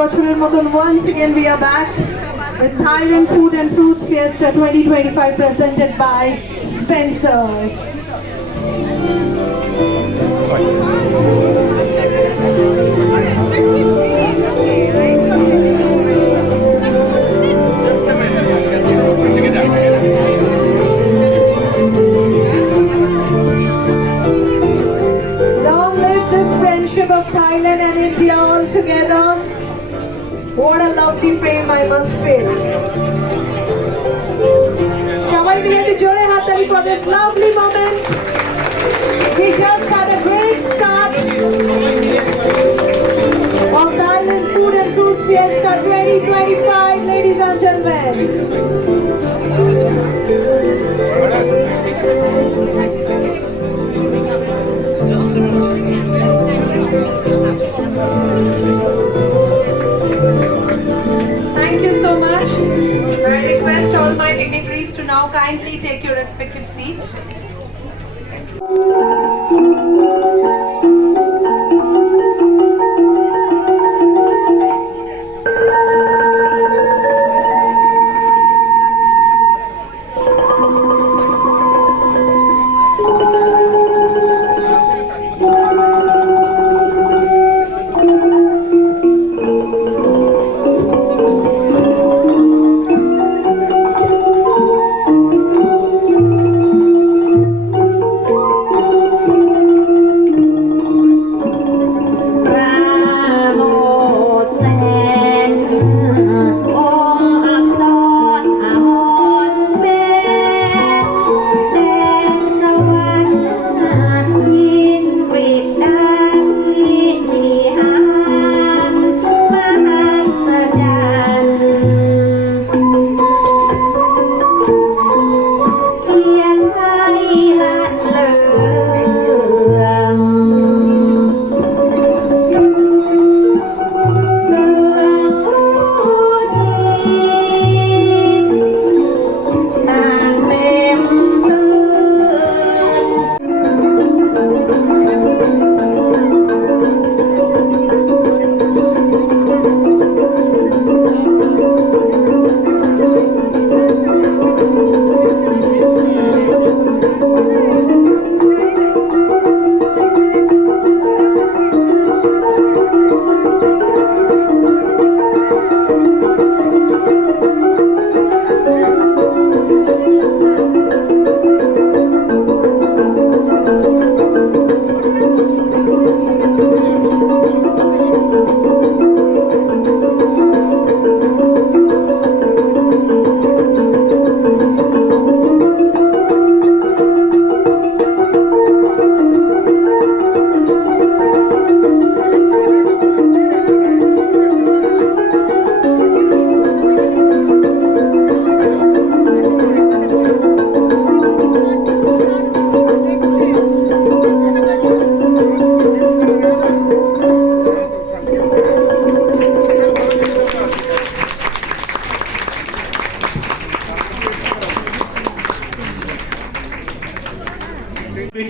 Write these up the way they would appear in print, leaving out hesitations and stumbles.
বছরের মতন once again we are back with Thailand Food and Fruits Fiesta 2025 presented by Spencer's. Long live this friendship of Thailand and India all together. What a lovely frame, I must say. Shabbai mile ekটু জোরে হাততালি for this lovely moment. We just had a great start of Thailand Food and Fruits Fiesta 2025, ladies and gentlemen. Thank you so much. I request all my dignitaries to now kindly take your respective seats.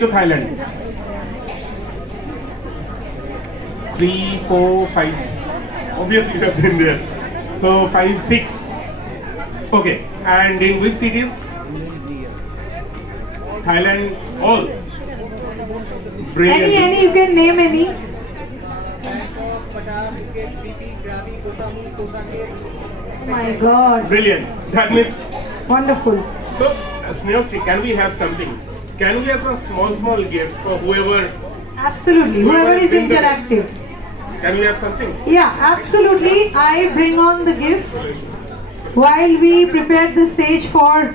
To Thailand. 3, 4, 5. Obviously, you have been there. So 5, 6. Okay. And in which cities? Thailand, all. Brilliant. Any, you can name any. Oh my God. Brilliant. That means. Wonderful. So, Sneha, can we have something? Can we have some small gifts for whoever? Absolutely. Whoever is been there? interactive. Can we have something? Yeah, absolutely. I bring on the gift while we prepare the stage for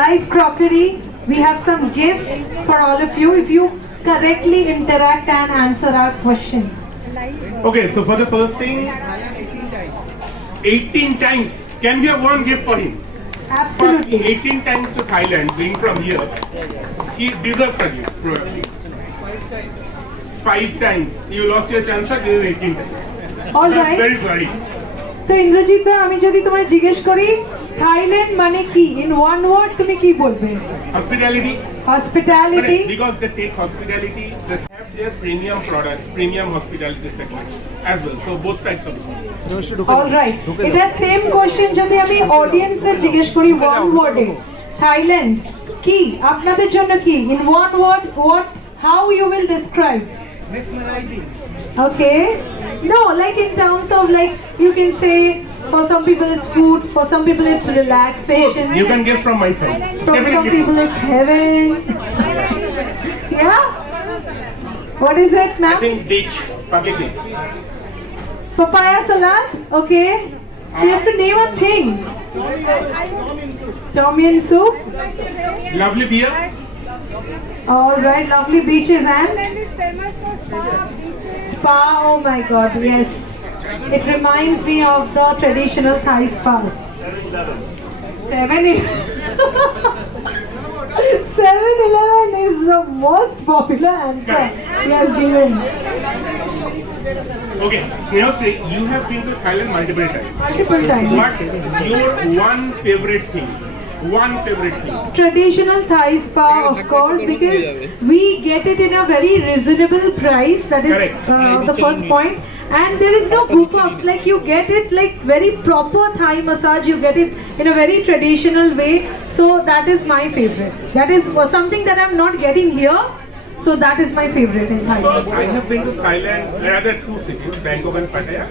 live crockery. We have some gifts for all of you if you correctly interact and answer our questions. Okay, so for the first thing, 18 times. Can we have one gift for him? Absolutely. 18 times to Thailand, being from here, he deserves a gift, probably. 5 times. You lost your chance, sir. This is 18 times. All I'm right. very sorry. তো ইন্দ্রজিৎ দা আমি যদি তোমায় জিজ্ঞেস করি Thailand মানে কি in one word তুমি কি বলবে Hospitality. Hospitality Because they take hospitality, they have have their premium products, premium hospitality segment as well. So both sides of it. All right. এটা সেম কোশ্চেন যদি আমি অডিয়েন্সের জিজ্ঞেস করি ওয়ান ওয়ার্ডে থাইল্যান্ড কি আপনাদের জন্য কি in one word what how you will describe Okay. No, like in terms of like you can say for some people it's food, for some people it's relaxation. You can guess from my side. For some people it's heaven. Yeah. What is it, I ma'am? think beach, public beach. Papaya salad. Okay. So you have to name a thing. Tom yum soup. Lovely beer. All right. Lovely beaches and Thailand is famous for spa, beaches. spa. Oh my God. Yes. It reminds me of the traditional Thai spa. 7-Eleven is the most popular answer he has given. Okay, Snehashree, you have been to Thailand multiple times. Multiple times. What's your one favorite thing? One favorite thing. Traditional Thai spa, of course, because we get it in a very reasonable price. That is Correct. the first point. And there is no goof-ups. Like you get it like very proper Thai massage. You get it in a very traditional way. So that is my favorite. That is something that I'm not getting here. So that is my favorite in So Thailand. I have been to Thailand, rather two cities, Bangkok and Pattaya.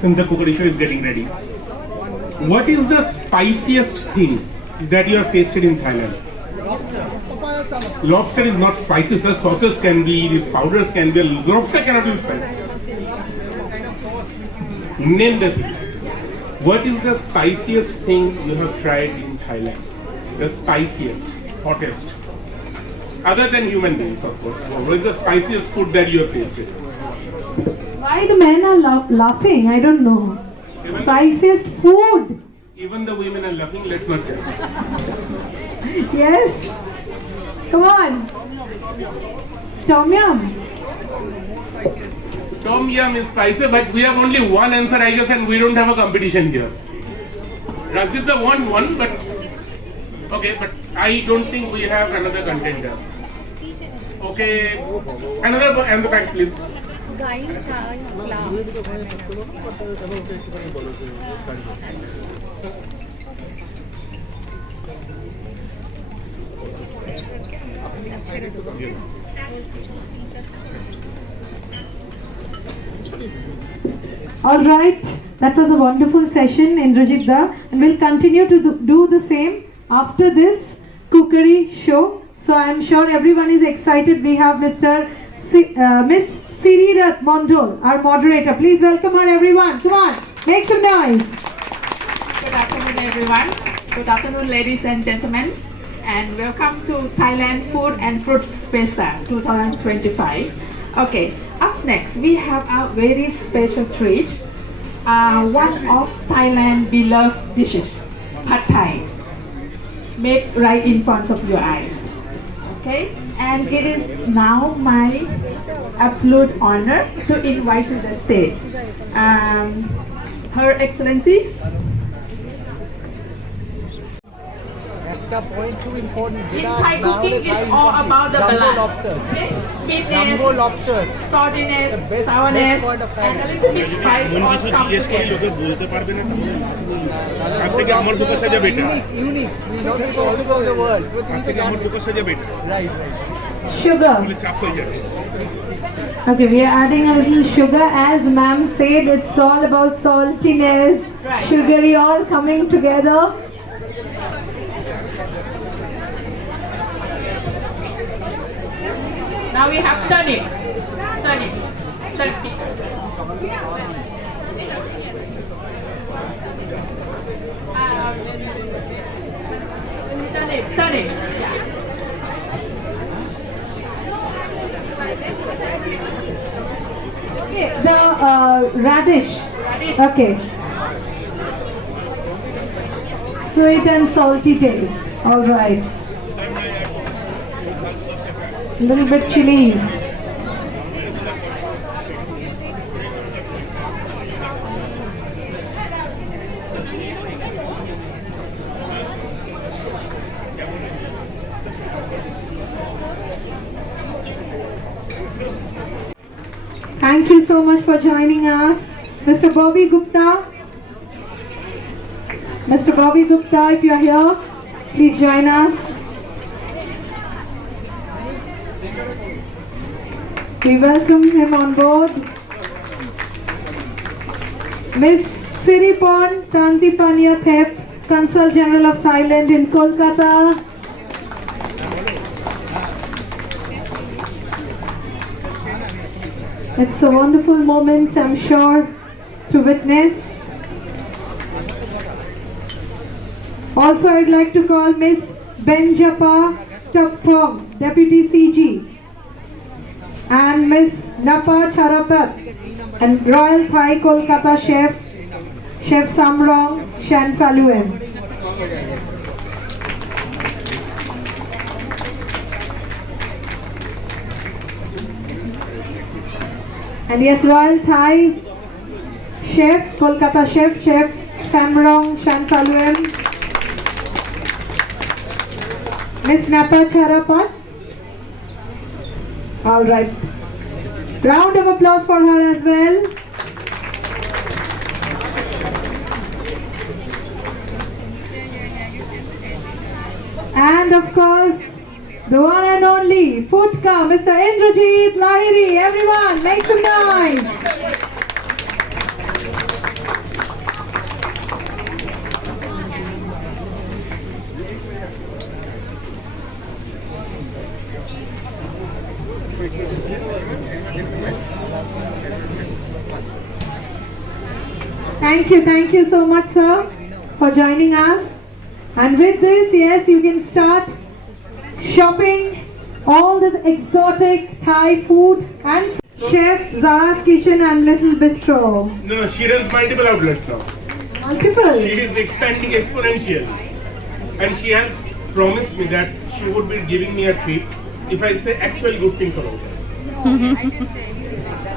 Since the cookery show is getting ready, what is the spiciest thing that you have tasted in Thailand? Lobster is not spicy, sir. Sauces can be, these powders can be. Lobster cannot be spicy. Name the thing. What is the spiciest thing you have tried in Thailand? The spiciest, hottest. Other than human beings, of course. What is the spiciest food that you have tasted? Why the men are laughing? I don't know. Spiciest food. Even the women are laughing, let's not judge. Yes. Come on. Tom yum. Tom yum is spicy, but we have only one answer, I guess, and we don't have a competition here. Rasdipta won one, but okay, but I don't think we have another contender. Okay, another bank, please. All right, that was a wonderful session, Indrajit Da, and we'll continue to do the same after this cookery show. So I'm sure everyone is excited. We have Miss Sirirat Mondol, our moderator. Please welcome her, everyone. Come on, make some noise. Good afternoon, everyone. Good afternoon, ladies and gentlemen, and welcome to Thailand Food and Fruits Festa 2025. Okay, up next we have a very special treat. One of Thailand's beloved dishes, Pad Thai, made right in front of your eyes. Okay, and it is now my absolute honor to invite to the stage Her Excellencies. In Thai cooking is all about the balance. Okay? Sweetness, saltiness, sourness, and a little bit spice all come together. বলতে পারবে না তার থেকে আমার বোকা সাজা better Unique. We know it all over the world. তার থেকে আমার বোকা সাজা বেটার Right. Sugar. বলে চাপ হয়ে যাবে Okay, we are adding a little sugar. As ma'am said, it's all about saltiness, Right. sugary, all coming together. Now we have turn it. Turn it. Turn it. Turn it. Turn it. Yeah. Okay, the radish. Radish. Okay. Sweet and salty taste. All right. A little bit chilies. so much for joining us. Mr. Bobby Gupta. Mr. Bobby Gupta, if you are here, please join us. We welcome him on board. Miss Siripon Tantipaniathep, Consul General of Thailand in Kolkata. It's a wonderful moment, I'm sure, to witness. Also, I'd like to call Miss Benjapa Tapom, Deputy CG, and Miss Napa Charapat, and Royal Thai Kolkata Chef, Chef Samrong Shanfaluem. And yes, Royal Thai Chef, Kolkata Chef, Chef Samrong Shanfaluem. Miss Napa Charapat. All right. Round of applause for her as well. And of course, the one and only Futka, Mr. Indrajit Lahiri. Everyone, make some noise. Thank you so much, sir, for joining us. And with this, yes, you can start shopping all the exotic Thai food and Chef Zara's Kitchen and Little Bistro. No, she runs multiple outlets now. Multiple. She is expanding exponentially. And she has promised me that she would be giving me a treat if I say actually good things about her.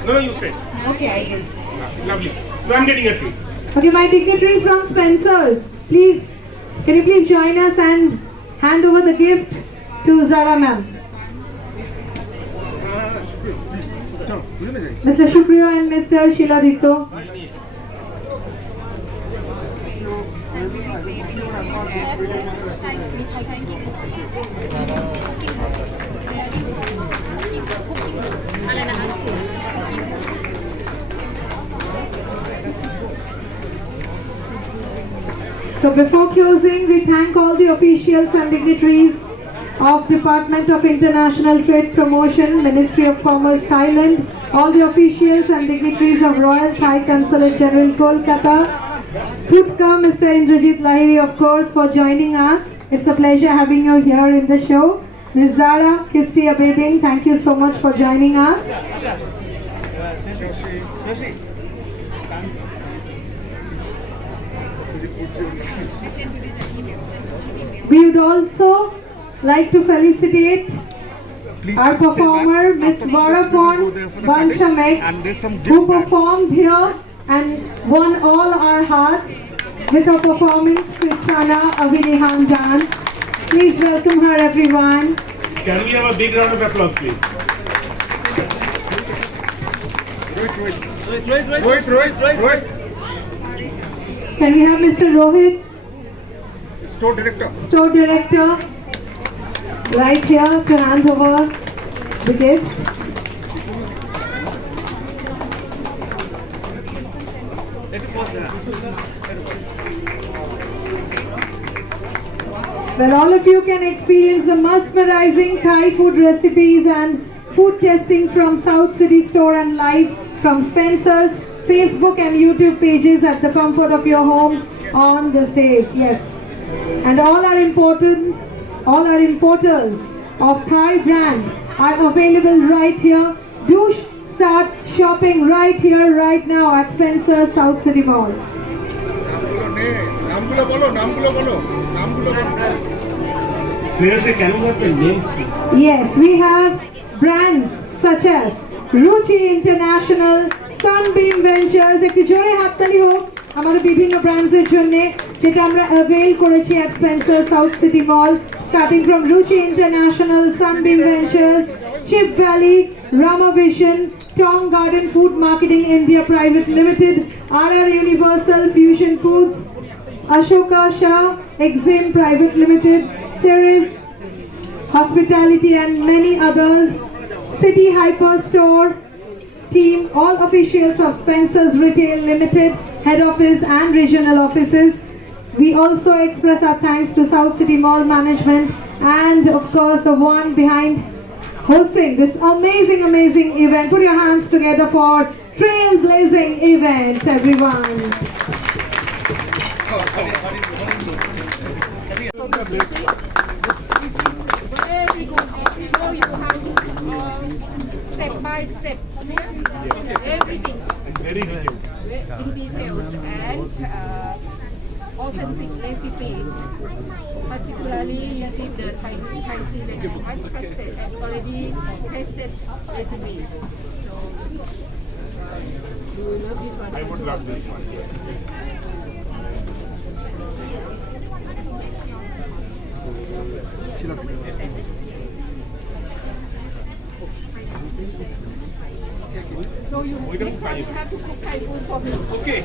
No, you said. Okay, I will. Lovely. So I'm getting a treat. Okay, my dignitaries from Spencer's, please, can you please join us and hand over the gift to Zara ma'am. Mr. Shukriya and Mr. Shiladito. So before closing, we thank all the officials and dignitaries of Department of International Trade Promotion, Ministry of Commerce, Thailand, all the officials and dignitaries of Royal Thai Consulate General, Kolkata, Futka, Mr. Indrajit Lahiri, of course, for joining us. It's a pleasure having you here in the show. Ms. Zara Kisti Abeding, thank you so much for joining us. We would also like to felicitate our performer, Miss Varapon Banshamek, who performed here and won all our hearts with her performance Kritsana Avinihan dance. Please welcome her, everyone. Can we have a big round of applause, please? Rohit. Can we have Mr. Rohit, Store Director. Store Director, right here to hand over the gift. Well, all of you can experience the mesmerizing Thai food recipes and food testing from South City Store and live from Spencer's Facebook and YouTube pages at the comfort of your home on these days. Yes. And all our importers of Thai brand are available right here. Do start shopping right here, right now at Spencer's South City Mall. Seriously, can you have the names, please? Yes, we have brands such as Ruchi International, Sunbeam Ventures, একটি জোরে হাততালি হোক আমাদের বিভিন্ন ব্র্যান্ডসের জন্য যেটা আমরা avail করেছি at Spencer South City Mall, starting from Ruchi International, Sunbeam Ventures, Chip Valley, Rama Vision, Tong Garden Food Marketing India Private Limited, RR Universal Fusion Foods, Ashoka Shah Exim Private Limited, Ceres Hospitality and many others, City Hyper Store team, all officials of Spencer's Retail Limited, head office and regional offices. We also express our thanks to South City Mall management and of course the one behind hosting this amazing event. Put your hands together for trailblazing events, everyone. Very good. Show you how to step by step. Everything Very good. in details and authentic recipes. Particularly using the Thai seasoning. I've tested and already tested recipes. So do you love this one? I would love this one. So you next time you have to cook Thai food for me. Okay.